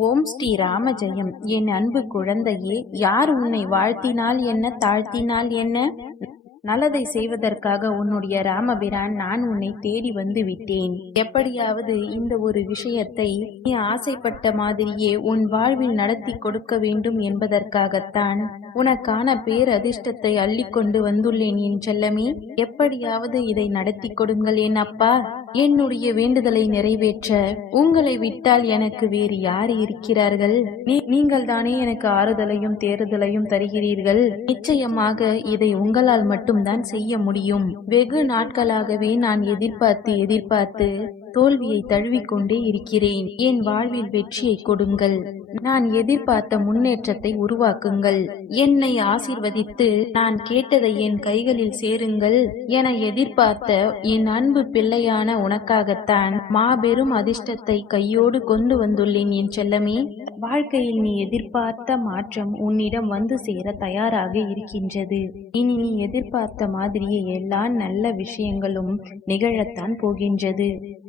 ஓம் ஸ்ரீ ராம ஜெயம். என் அன்பு குழந்தையே, யார் உன்னை வாழ்த்தினால் என்ன, தாழ்த்தினால் என்ன? நல்லதை செய்வதற்காக உன்னுடைய ராமபிரான் நான் உன்னை தேடி வந்து விட்டேன். எப்படியாவது இந்த ஒரு விஷயத்தை நீ ஆசைப்பட்ட மாதிரியே உன் வாழ்வில் நடத்தி கொடுக்க வேண்டும் என்பதற்காகத்தான் உனக்கான பேரதிர்ஷ்டத்தை அள்ளிக்கொண்டு வந்துள்ளேன் என் செல்லமே. எப்படியாவது இதை நடத்தி கொடுங்கள் என் அப்பா. என்னுடைய வேண்டுதலை நிறைவேற்ற உங்களை விட்டால் எனக்கு வேறு யார் இருக்கிறார்கள்? நீங்கள் தானே எனக்கு ஆறுதலையும் தேறுதலையும் தருகிறீர்கள். நிச்சயமாக இதை உங்களால் மட்டும்தான் செய்ய முடியும். வெகு நாட்களாகவே நான் எதிர்பார்த்து தோல்வியை தழுவிக்கொண்டே இருக்கிறேன். என் வாழ்வில் வெற்றியை கொடுங்கள். நான் எதிர்பார்த்த முன்னேற்றத்தை உருவாக்குங்கள். என்னை ஆசீர்வதித்து நான் கேட்டதை என் கைகளில் சேருங்கள் என எதிர்பார்த்த என் அன்பு பிள்ளையான உனக்காகத்தான் மாபெரும் அதிர்ஷ்டத்தை கையோடு கொண்டு வந்துள்ளேன் என் செல்லமே. வாழ்க்கையில் நீ எதிர்பார்த்த மாற்றம் உன்னிடம் வந்து சேர தயாராக இருக்கின்றது. இனி நீ எதிர்பார்த்த மாதிரியே எல்லா நல்ல விஷயங்களும் நிகழத்தான் போகின்றது.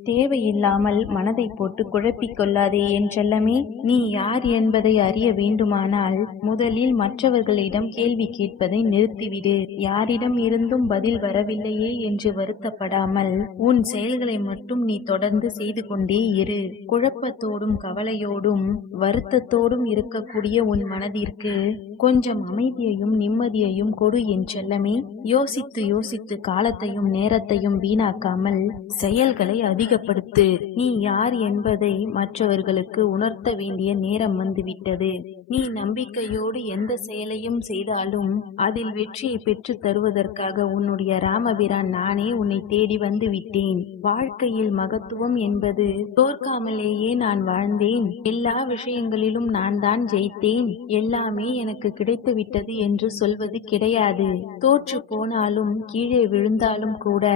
தேவையில்லாமல் மனதை போட்டு குழப்பிக் கொள்ளாதே என் செல்லமே. நீ யார் என்பதை அறிய வேண்டுமானால் முதலில் மற்றவர்களிடம் கேள்வி கேட்பதை நிறுத்திவிடு. யாரிடம் இருந்தும் பதில் வரவில்லையே என்று வருத்தப்படாமல் உன் செயல்களை மட்டும் நீ தொடர்ந்து செய்து கொண்டே இரு. குழப்பத்தோடும் கவலையோடும் வருத்தத்தோடும் இருக்கக்கூடிய உன் மனதிற்கு கொஞ்சம் அமைதியையும் நிம்மதியையும் கொடு என் செல்லமே. யோசித்து யோசித்து காலத்தையும் நேரத்தையும் வீணாக்காமல் செயல்களை அதிகப்படுத்து. நீ யார் என்பதை மற்றவர்களுக்கு உணர்த்த வேண்டிய நேரம் வந்துவிட்டது. நீ நம்பிக்கையோடு எந்த செயலையும் செய்தாலும் அதில் வெற்றியை பெற்று தருவதற்காக உன்னுடைய ராமபிரான் நானே உன்னை தேடி வந்து விட்டேன். வாழ்க்கையில் மகத்துவம் என்பது தோற்காமலேயே நான் வாழ்ந்தேன். எல்லா விஷயங்களிலும் நான் தான் ஜெயித்தேன். எல்லாமே எனக்கு கிடைத்து விட்டது என்று சொல்வது கிடையாது. தோற்று போனாலும் கீழே விழுந்தாலும் கூட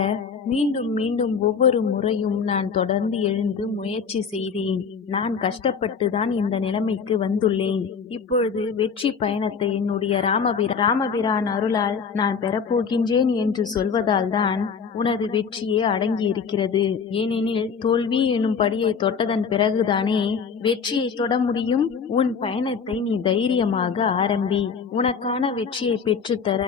மீண்டும் மீண்டும் ஒவ்வொரு முறையும் நான் தொடர்ந்து எழுந்து முயற்சி செய்தேன். நான் கஷ்டப்பட்டுதான் இந்த நிலைமைக்கு வந்துள்ளேன். இப்பொழுது வெற்றி பயணத்தை என்னுடைய ராமபிரான் அருளால் நான் பெறப்போகின்றேன் என்று சொல்வதால் தான் உனது வெற்றியே அடங்கி இருக்கிறது. ஏனெனில் தோல்வி எனும் படியை தொட்டதன் பிறகுதானே வெற்றியை தொட முடியும். உன் பயணத்தை நீ தைரியமாக ஆரம்பி. உனக்கான வெற்றியை பெற்றுத்தர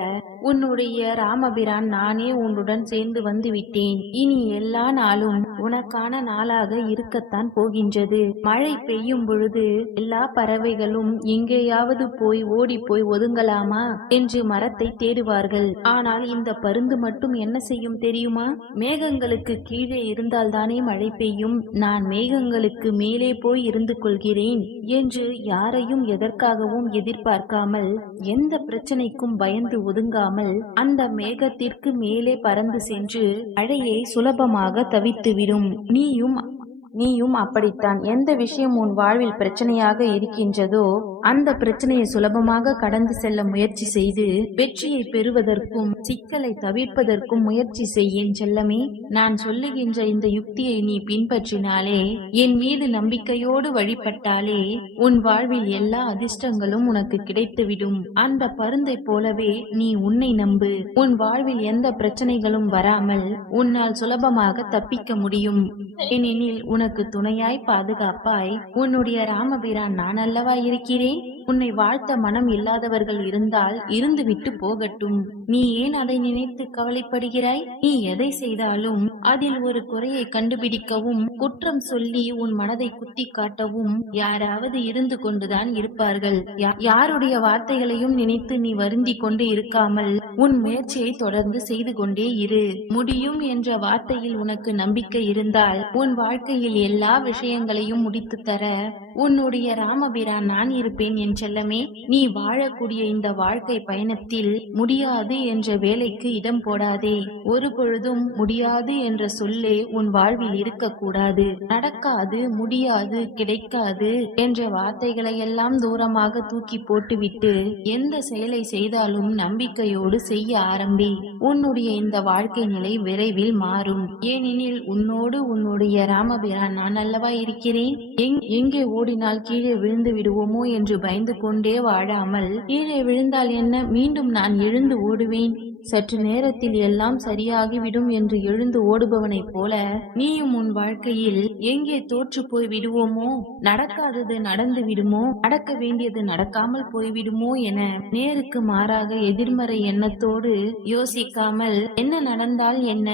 உன்னுடைய ராமபிரான் நானே உன்னுடன் சேர்ந்து வந்து விட்டேன். இனி எல்லா நாளும் உனக்கான நாளாக இருக்கத்தான் போகின்றது. மழை பெய்யும் பொழுது எல்லா பறவைகளும் எங்கேயாவது போய் ஓடி போய் ஒதுங்கலாமா என்று மரத்தை தேடுவார்கள். ஆனால் இந்த பருந்து மட்டும் என்ன செய்யும் தெரியுமா? மேகங்களுக்கு கீழே இருந்தால் தானே மழை பெய்யும். நான் மேகங்களுக்கு மேலே போய் இருந்து கொள்கிறேன் என்று யாரையும் எதற்காகவும் எதிர்பார்க்காமல் எந்த பிரச்சனைக்கும் பயந்து ஒதுங்காமல் அந்த மேகத்திற்கு மேலே பறந்து சென்று மழையை சுலபமாக தவித்துவிடும். நீயும் அப்படித்தான். எந்த விஷயம் உன் வாழ்வில் பிரச்சனையாக இருக்கின்றதோ அந்த பிரச்சனையை சுலபமாக கடந்து செல்ல முயற்சி செய்து வெற்றியை பெறுவதற்கும் சிக்கலை தவிர்ப்பதற்கும் முயற்சி செய்யும் செல்லமே. நான் சொல்லுகின்ற இந்த யுக்தியை நீ பின்பற்றினாலே, என் மீது நம்பிக்கையோடு வழிபட்டாலே உன் வாழ்வில் எல்லா அதிர்ஷ்டங்களும் உனக்கு கிடைத்துவிடும். அந்த பருந்தை போலவே நீ உன்னை நம்பு. உன் வாழ்வில் எந்த பிரச்சனைகளும் வராமல் உன்னால் சுலபமாக தப்பிக்க முடியும். ஏனெனில் உனக்கு துணையாய் பாதுகாப்பாய் உன்னுடைய ராமபிரான் நான் அல்லவா இருக்கிறேன். உன்னை வாழ்த்த மனம் இல்லாதவர்கள் இருந்தால் இருந்துவிட்டு போகட்டும். நீ ஏன் அதை நினைத்து கவலைப்படுகிறாய்? நீ எதை செய்தாலும் அதில் ஒரு குறையை கண்டுபிடிக்கவும் குற்றம் சொல்லி உன் மனதை குத்தி காட்டவும் யாராவது இருந்து கொண்டுதான் இருப்பார்கள். யாருடைய வார்த்தைகளையும் நினைத்து நீ வருந்தி கொண்டு இருக்காமல் உன் முயற்சியை தொடர்ந்து செய்து கொண்டே இரு. முடியும் என்ற வார்த்தையில் உனக்கு நம்பிக்கை இருந்தால் உன் வாழ்க்கையில் எல்லா விஷயங்களையும் முடித்து தர உன்னுடைய ராமபிரான் நான் இருப்பேன் என் செல்லமே. நீ வாழக்கூடிய இந்த வாழ்க்கை பயணத்தில் முடியாது என்ற வேலைக்கு இடம் போடாதே. ஒரு பொழுதும் முடியாது என்ற சொல்லே உன் வாழ்வில் இருக்கக்கூடாது. நடக்காது, முடியாது, கிடைக்காது என்ற வார்த்தைகளை எல்லாம் தூரமாக தூக்கி போட்டுவிட்டு எந்த செயலை செய்தாலும் நம்பிக்கையோடு செய்ய ஆரம்பி. உன்னுடைய இந்த வாழ்க்கை நிலை விரைவில் மாறும். ஏனெனில் உன்னோடு உன்னுடைய ராமபிரான் நான் அல்லவா இருக்கிறேன். எங்கே ஓடினால் கீழே விழுந்து விடுவோமோ என்று பயந்து கொண்டே வாழாமல் கீழே விழுந்தால் என்ன, மீண்டும் நான் எழுந்து ஓடுவேன். சற்று நேரத்தில் எல்லாம் சரியாகிவிடும் என்று எழுந்து ஓடுபவனைப் போல நீயும் உன் வாழ்க்கையில் எங்கே தோற்று போய் விடுவோமோ, நடக்காதது நடந்து விடுமோ, நடக்க வேண்டியது நடக்காமல் போய்விடுமோ என நேருக்கு மாறாக எதிர்மறை எண்ணத்தோடு யோசிக்காமல் என்ன நடந்தால் என்ன,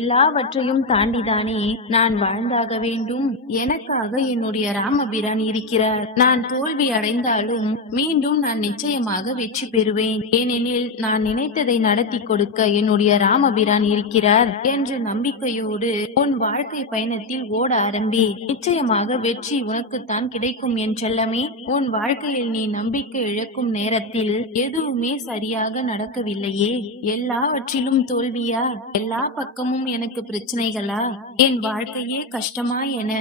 எல்லாவற்றையும் தாண்டிதானே நான் வாழ்ந்தாக வேண்டும். எனக்காக என்னுடைய ராமபிரான் இருக்கிறார். நான் தோல்வி அடைந்தாலும் மீண்டும் நான் நிச்சயமாக வெற்றி பெறுவேன். ஏனெனில் நான் நினைத்ததை நடத்தி கொடுக்க என்னுடைய ராமபிரான் இருக்கிறார் என்ற நம்பிக்கையோடு உன் வாழ்க்கை பயணத்தில் ஓட ஆரம்பி. நிச்சயமாக வெற்றி உனக்குத்தான் கிடைக்கும் என் செல்லமே. உன் வாழ்க்கையில் நீ நம்பிக்கை இழக்கும் நேரத்தில் எதுவுமே சரியாக நடக்கவில்லையே, எல்லாவற்றிலும் தோல்வியா, எல்லா பக்கமும் எனக்கு பிரச்சனைகளா, என் வாழ்க்கையே கஷ்டமா என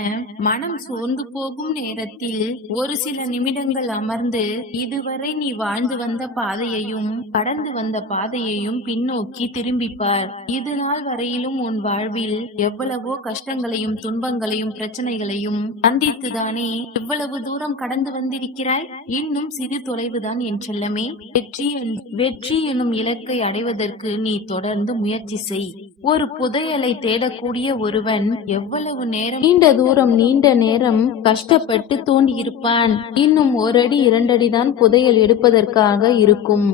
மனம் சோர்ந்து போகும் நேரத்தில் ஒரு சில நிமிடங்கள் அமர்ந்து இதுவரை நீ வாழ்ந்து வந்த பாதையையும் கடந்து வந்த பாதையையும் பின்னோக்கி திரும்பிப்பார். இது நாள் வரையிலும் உன் வாழ்வில் எவ்வளவோ கஷ்டங்களையும் துன்பங்களையும் பிரச்சனைகளையும் சந்தித்துதானே எவ்வளவு தூரம் கடந்து வந்திருக்கிறாய். இன்னும் சிறு தொலைவுதான் என் செல்லமே. வெற்றி எனும் இலக்கை அடைவதற்கு நீ தொடர்ந்து முயற்சி செய். ஒரு புதையலை தேடக்கூடிய ஒருவன் எவ்வளவு நேரம் நீண்ட நேரம் கஷ்டப்பட்டு தோண்டியிருப்பான். இன்னும் ஒரு அடி 2 அடிதான் புதையல் எடுப்பதற்காக இருக்கும்.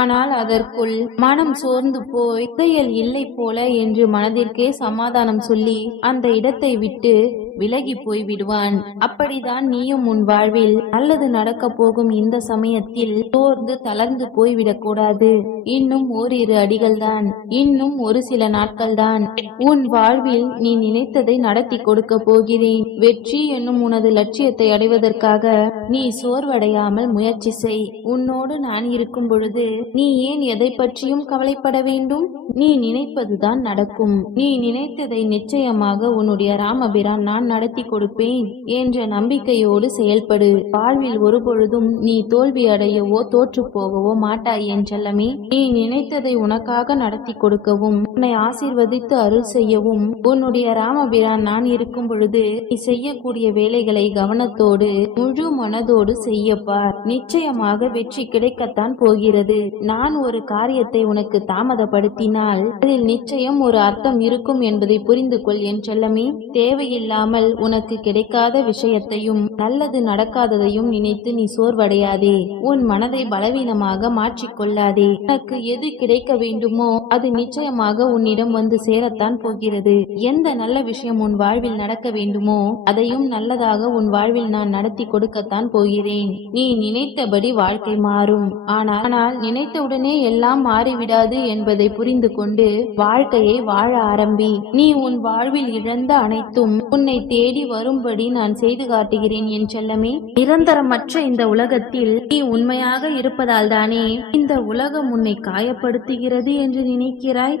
ஆனால் அதற்குள் மனம் சோர்ந்து போய் புதையல் இல்லை போல என்று மனதிற்கே சமாதானம் சொல்லி அந்த இடத்தை விட்டு விலகி போய் விடுவான். அப்படிதான் நீயும் உன் வாழ்வில் நல்லது நடக்க போகும் இந்த சமயத்தில் சோர்ந்து தளர்ந்து போய்விடக் கூடாது. இன்னும் ஓரிரு அடிகள் தான், இன்னும் ஒரு சில நாட்கள் தான். உன் வாழ்வில் நீ நினைத்ததை நடத்தி கொடுக்க போகிறேன். வெற்றி என்னும் உனது லட்சியத்தை அடைவதற்காக நீ சோர்வடையாமல் முயற்சி செய். உன்னோடு நான் இருக்கும் பொழுது நீ ஏன் எதை பற்றியும் கவலைப்பட வேண்டும்? நீ நினைப்பதுதான் நடக்கும். நீ நினைத்ததை நிச்சயமாக உன்னுடைய ராமபிரான் நான் நடத்தி கொடுப்பேன் என்ற நம்பிக்கையோடு செயல்படு. வாழ்வில் ஒரு பொழுதும் நீ தோல்வி அடையவோ தோற்று போகவோ மாட்டாய் என் செல்லமே. நீ நினைத்ததை உனக்காக நடத்தி கொடுக்கவும் உன்னை ஆசீர்வதித்து அருள் செய்யவும் உன்னுடைய ராமபிரான் நான் இருக்கும் பொழுது நீ செய்யக்கூடிய வேலைகளை கவனத்தோடு முழு மனதோடு செய்யப்பார். நிச்சயமாக வெற்றி கிடைக்கத்தான் போகிறது. நான் ஒரு காரியத்தை உனக்கு தாமதப்படுத்தினால் அதில் நிச்சயம் ஒரு அர்த்தம் இருக்கும் என்பதை புரிந்து கொள் என் செல்லமே. தேவையில்லாமல் உனக்கு கிடைக்காத விஷயத்தையும் நல்லது நடக்காததையும் நினைத்து நீ சோர்வடையாதே. உன் மனதை பலவீனமாக மாற்றிக்கொள்ளாதே. உனக்கு எது கிடைக்க வேண்டுமோ அது நிச்சயமாக உன்னிடம் வந்து சேரத்தான் போகிறது. எந்த நல்ல விஷயம் உன் வாழ்வில் நடக்க வேண்டுமோ அதையும் நல்லதாக உன் வாழ்வில் நான் நடத்தி கொடுக்கத்தான் போகிறேன். நீ நினைத்தபடி வாழ்க்கை மாறும். ஆனால் நினைத்தவுடனே எல்லாம் மாறிவிடாது என்பதை புரிந்து கொண்டு வாழ்க்கையை வாழ ஆரம்பி. நீ உன் வாழ்வில் இழந்த அனைத்தும் உன்னை தேடி வரும்படி நான் செய்து காட்டுகிறேன் என் செல்லமே. நிரந்தரமற்ற இந்த உலகத்தில் நீ உண்மையாக இருப்பதால் தானே இந்த உலகம் உன்னை காயப்படுத்துகிறது என்று நினைக்கிறாய்.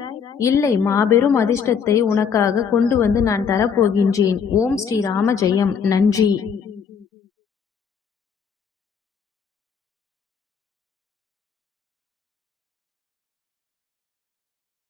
இல்லை, மாபெரும் அதிர்ஷ்டத்தை உனக்காக கொண்டு வந்து நான் தரப்போகின்றேன். ஓம் ஸ்ரீ ராம ஜெயம். நன்றி.